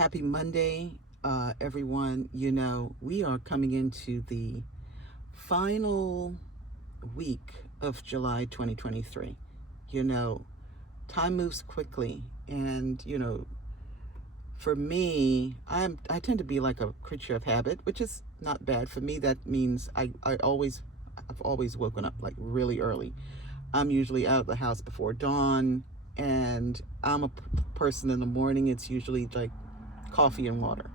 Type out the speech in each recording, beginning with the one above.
Happy Monday, everyone. We are coming into the final week of July 2023. You know, Time moves quickly, and for me, I tend to be like a creature of habit, which is not bad. For me, that means I've always woken up like really early. I'm usually out of the house before dawn, and I'm a person in the morning. It's usually like coffee and water,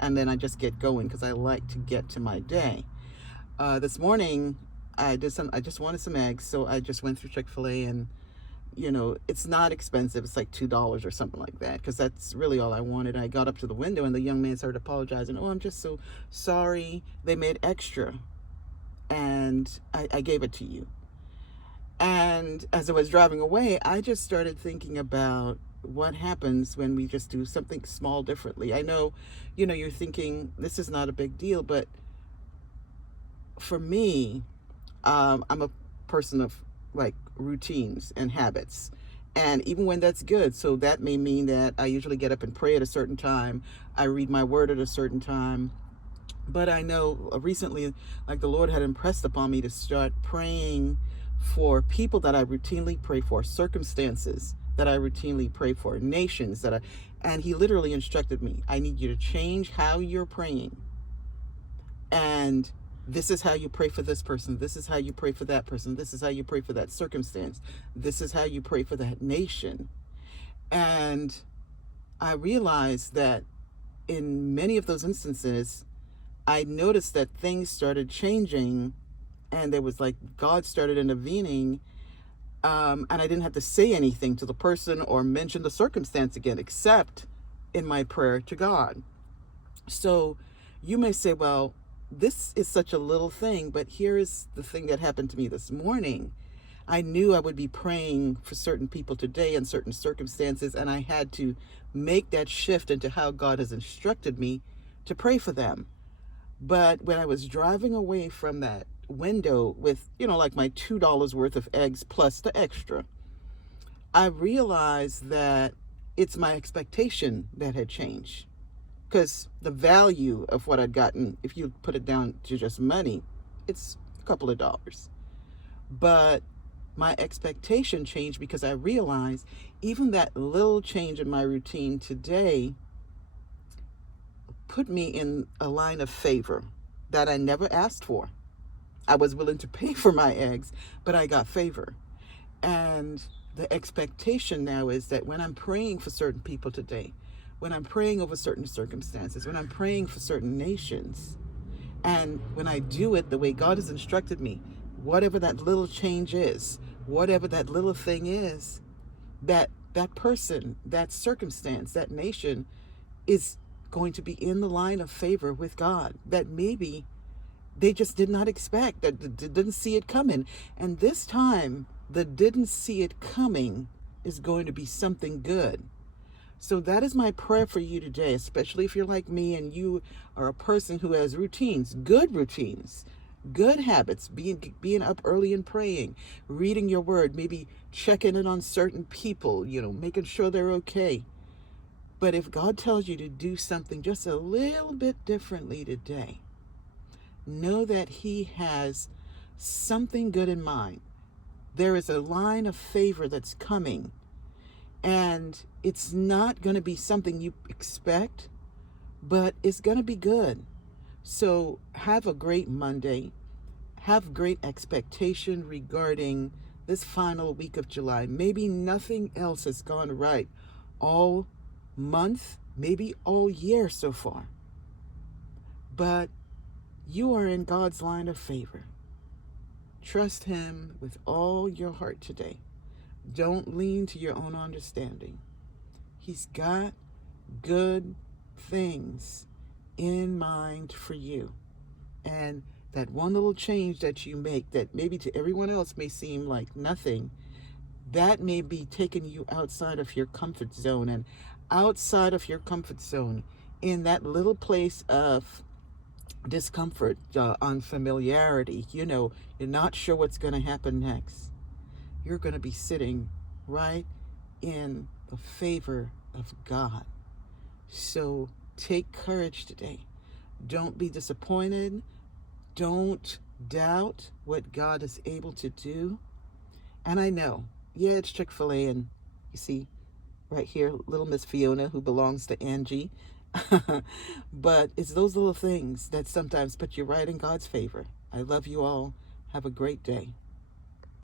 and then I just get going because I like to get to my day. This morning, I just wanted some eggs, so I just went through Chick-fil-A, and it's not expensive. It's like $2 or something like that, because that's really all I wanted. I got up to the window, and the young man started apologizing. Oh, I'm just so sorry. They made extra, and I gave it to you. And as I was driving away, I just started thinking about what happens when we just do something small differently. I know, you're thinking this is not a big deal, but for me, I'm a person of like routines and habits. And even when that's good, so that may mean that I usually get up and pray at a certain time. I read my word at a certain time. But I know recently, like the Lord had impressed upon me to start praying for people that I routinely pray for, circumstances that I routinely pray for, nations and He literally instructed me, I need you to change how you're praying. And this is how you pray for this person. This is how you pray for that person. This is how you pray for that circumstance. This is how you pray for that nation. And I realized that in many of those instances, I noticed that things started changing, and there was like God started intervening, and I didn't have to say anything to the person or mention the circumstance again, except in my prayer to God. So you may say, well, this is such a little thing, but here is the thing that happened to me this morning. I knew I would be praying for certain people today in certain circumstances, and I had to make that shift into how God has instructed me to pray for them. But when I was driving away from that window with, like my $2 worth of eggs plus the extra, I realized that it's my expectation that had changed. Because the value of what I'd gotten, if you put it down to just money, it's a couple of dollars. But my expectation changed because I realized even that little change in my routine today put me in a line of favor that I never asked for. I was willing to pay for my eggs, but I got favor. And the expectation now is that when I'm praying for certain people today, when I'm praying over certain circumstances, when I'm praying for certain nations, and when I do it the way God has instructed me, whatever that little change is, whatever that little thing is, that person, that circumstance, that nation is going to be in the line of favor with God that maybe they just did not expect, that didn't see it coming. And this time, the didn't see it coming is going to be something good. So that is my prayer for you today, especially if you're like me and you are a person who has routines, good habits, being up early and praying, reading your word, maybe checking in on certain people, making sure they're okay. But if God tells you to do something just a little bit differently today, know that He has something good in mind. There is a line of favor that's coming, and it's not going to be something you expect, but it's going to be good. So have a great Monday. Have great expectation regarding this final week of July. Maybe nothing else has gone right all month, maybe all year so far. But you are in God's line of favor. Trust Him with all your heart today. Don't lean to your own understanding. He's got good things in mind for you. And that one little change that you make that maybe to everyone else may seem like nothing, that may be taking you outside of your comfort zone. And outside of your comfort zone, in that little place of discomfort, unfamiliarity, you're not sure what's going to happen next. You're going to be sitting right in the favor of God. So take courage today. Don't be disappointed. Don't doubt what God is able to do. And I know, yeah, it's Chick-fil-A, and you see right here, little Miss Fiona, who belongs to Angie. But it's those little things that sometimes put you right in God's favor. I love you all. Have a great day.